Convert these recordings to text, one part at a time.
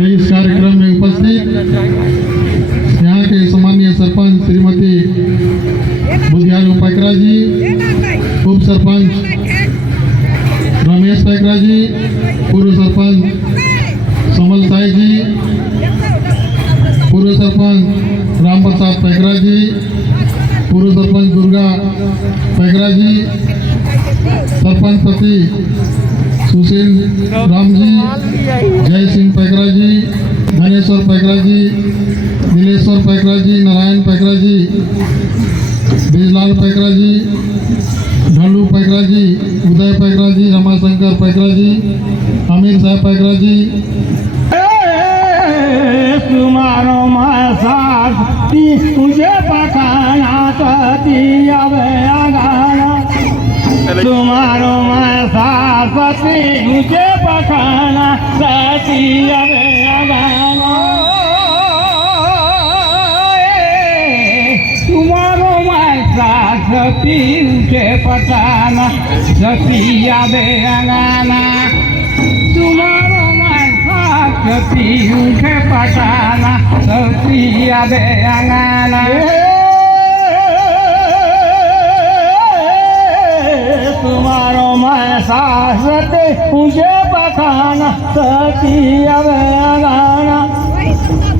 इस कार्यक्रम में उपस्थित यहाँ के सम्मानीय सरपंच श्रीमती बुधियालू पैकरा जी, उप सरपंच रमेश पैकरा जी, पूर्व सरपंच समल साई जी, पूर्व सरपंच राम प्रसाद पैकरा जी, पूर्व सरपंच दुर्गा पैकरा जी, सरपंच पति सुशील राम जी, जय सिंह पैकरा जी, धनेश्वर पैकरा जी, नीलेश्वर पैकरा जी, नारायण पैकरा जी, बीजलाल पैकरा जी, ढलू पैकरा जी, उदय पैकरा जी, रमाशंकर पैकरा जी, अमीर साहब पैकरा जी। तुम्हारो मासास तुझे पकाना तती आवे आगाना, तुम्हारो मासास तुझे पकाना तती आवे आगाना, तुम्हारो मासास तुझे पकाना तती आवे आगाना, तुम्हारो सती उठे पटाना सती आवे अंगाना, तुम्हारो मैं सासते मुझे पठाना सती आवे अंगाना,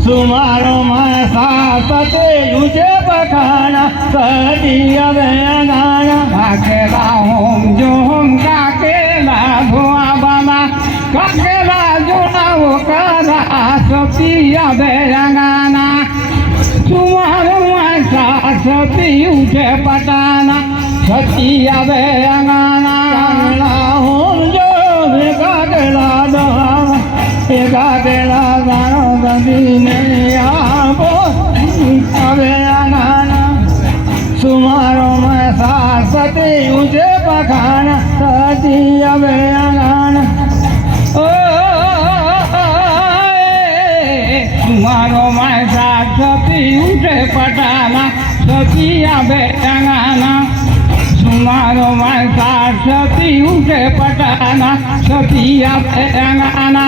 तुम्हारो मैं सासते मुझे पठाना सती आवे अंगाना, काकेला होम जो हम काकेला धुआ बना काकेला वो काना सती आवे अंगाना, तुम्हारो मासा सती उठे पटाना सती आवे अंगाना, होम जो काकेला दानो दीने आबो आवे अंगाना, तुम्हारो मासा सती उठे पटाना सती आवे अंगाना, तुम्हारो मासा सती उठे पटाना सती आवे अंगाना, तुम्हारो मासा सती उठे पटाना सती आवे अंगाना,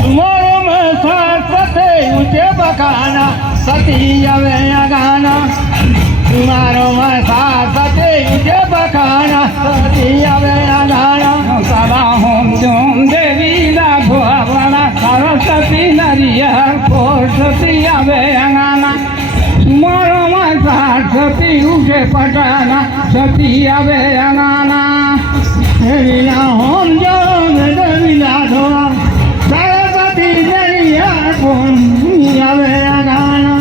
तुम्हारो मासा सती उठे पटाना सती आवे अंगाना, तुम्हारो मासा सती उठे पटाना सती आवे अंगाना, सारा होम जोम देवी भगवाना सरस्वती नरियर सती आवे अंगाना, तुम्हारो माता सती उठे पटाना सती आवे अंगाना, देवीला होम जोम देवीला धोआ सरस्वती नरियर आवे अंगाना,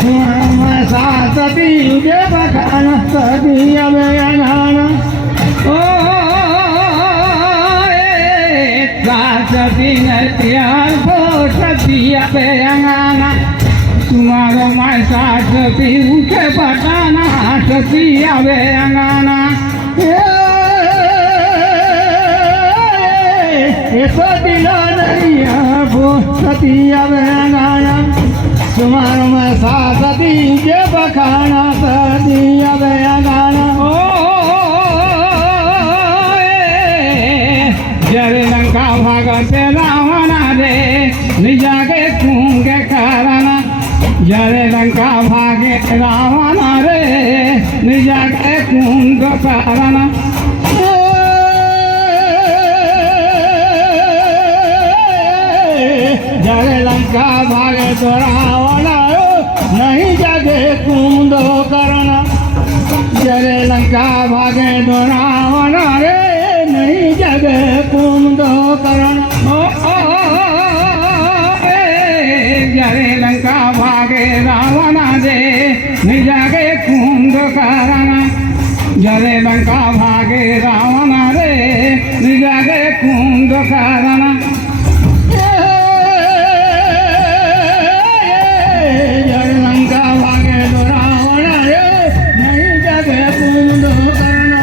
तुम्हारो माता सती उठे पटाना सती आवे अंगाना, सती नरियर सती आवे अंगाना, तुम्हारो मासा सती उठे पटाना सती आवे अंगाना, सती नरियर सती आवे अंगाना, तुम्हारो मासा सती उठे पटाना सती आवे अंगाना, जरे लंका भागते रावण रे निजा के खूंगे कराना, जरे लंका भागे रावण रे निजा के खूंग कराना, जरे लंका भागे तो रावण नहीं जागे कुंद करना, जरे लंका भागे तो रावण रे नहीं जगे कुंद करना, जरे लंका भागे रावण दे निजागे कुंद करना, जरे लंका भागे रावण रे निजागे कुंद करना, जरे लंका भागे तो रावण रे नहीं जगे कुंद करना,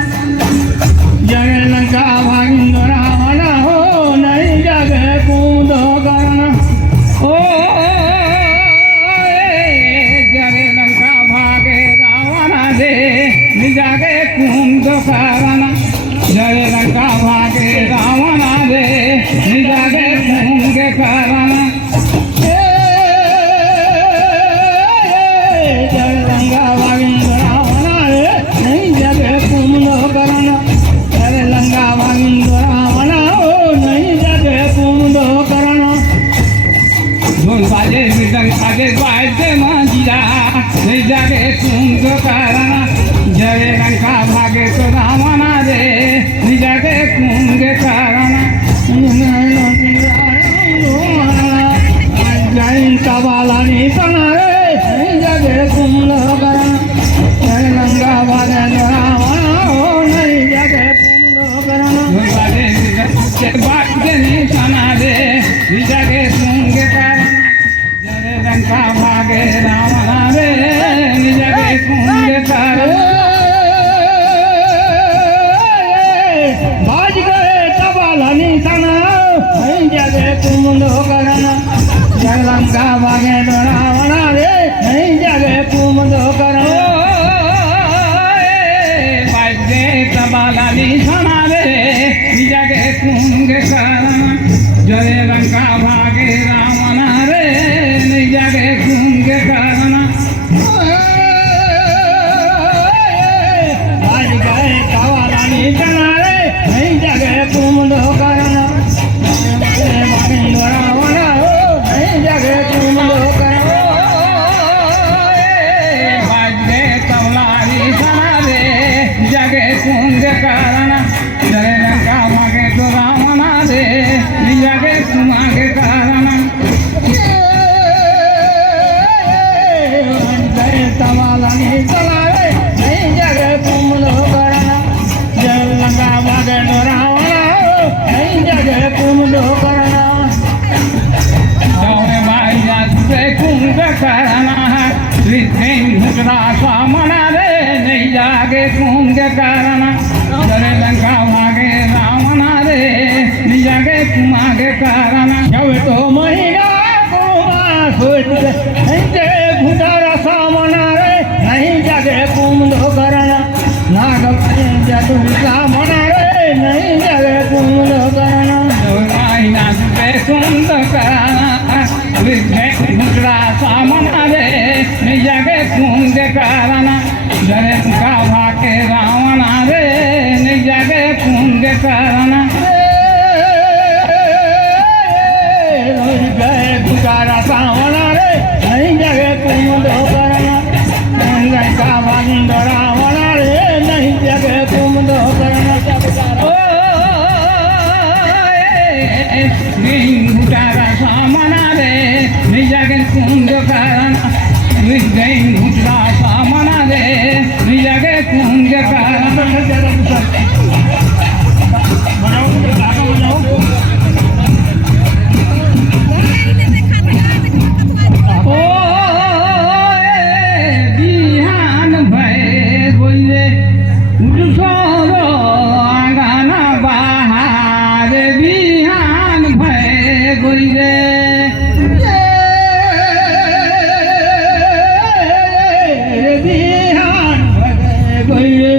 जरे लंका भागी तो रावण हो नहीं जगे कुंद करना, जरे लंका भागे रावण दे निजागे कुंद करना, जरे लंका भागे बात के निशाना रे निजागे कुंगे कारण जरे लंका भागे रावणा रे निजागे कुंगे कारण बाज गए तबाला निशाना निजागे कुंदो कारण जरे लंका भागे रावणा रे निजागे कुंदो कारण बाज गए तबाला निशाना रे निजागे कुंगे कारण जरे लंका भागे रावणा रे निजागे कुंगे कारण आज गए तवाला निशाना रे निजागे कुंदो कारण रावणा निजागे कुंदो कारण आज गए तवाला निशाना रे निजागे कुंगे कारण जरे लंका भागे तो रावणा रे निजागे कुमागे कारण गए तवाला निशाना रे निजागे कुंदो कारण जरे लंका भागे तो रावणा निजागे कुंदो कारण जौरे भाई जाते कुंग कारण लिखें घुटरा सामना रे नहीं जागे कुंग कारण जरे लंका भागे रावणा रे निजागे कुमागे कारण जब तो महिला कुमार सोच घुटरा सामना रे नहीं जागे कुंदो कारण नाग जदु सामना रे नहीं जागे कुंदो कारण भाई जाते कुंग कारण घुटरा सामना रे निजागे कुंग कारण जरे लंका भागे रावणा रे निजागे कुंग कारण गए घुटरा सामना रे नहीं जागे कुंदो कारण लंका भागे रावणा रे नहीं जागे कुंदो कारण घुटरा सामना रे निजागे कुंग कारण घुटरा सामना रे निजागे कुंग कारण बिहान भए बोले उठो आंगन बहार बिहान भए बोले बिहान भए बोले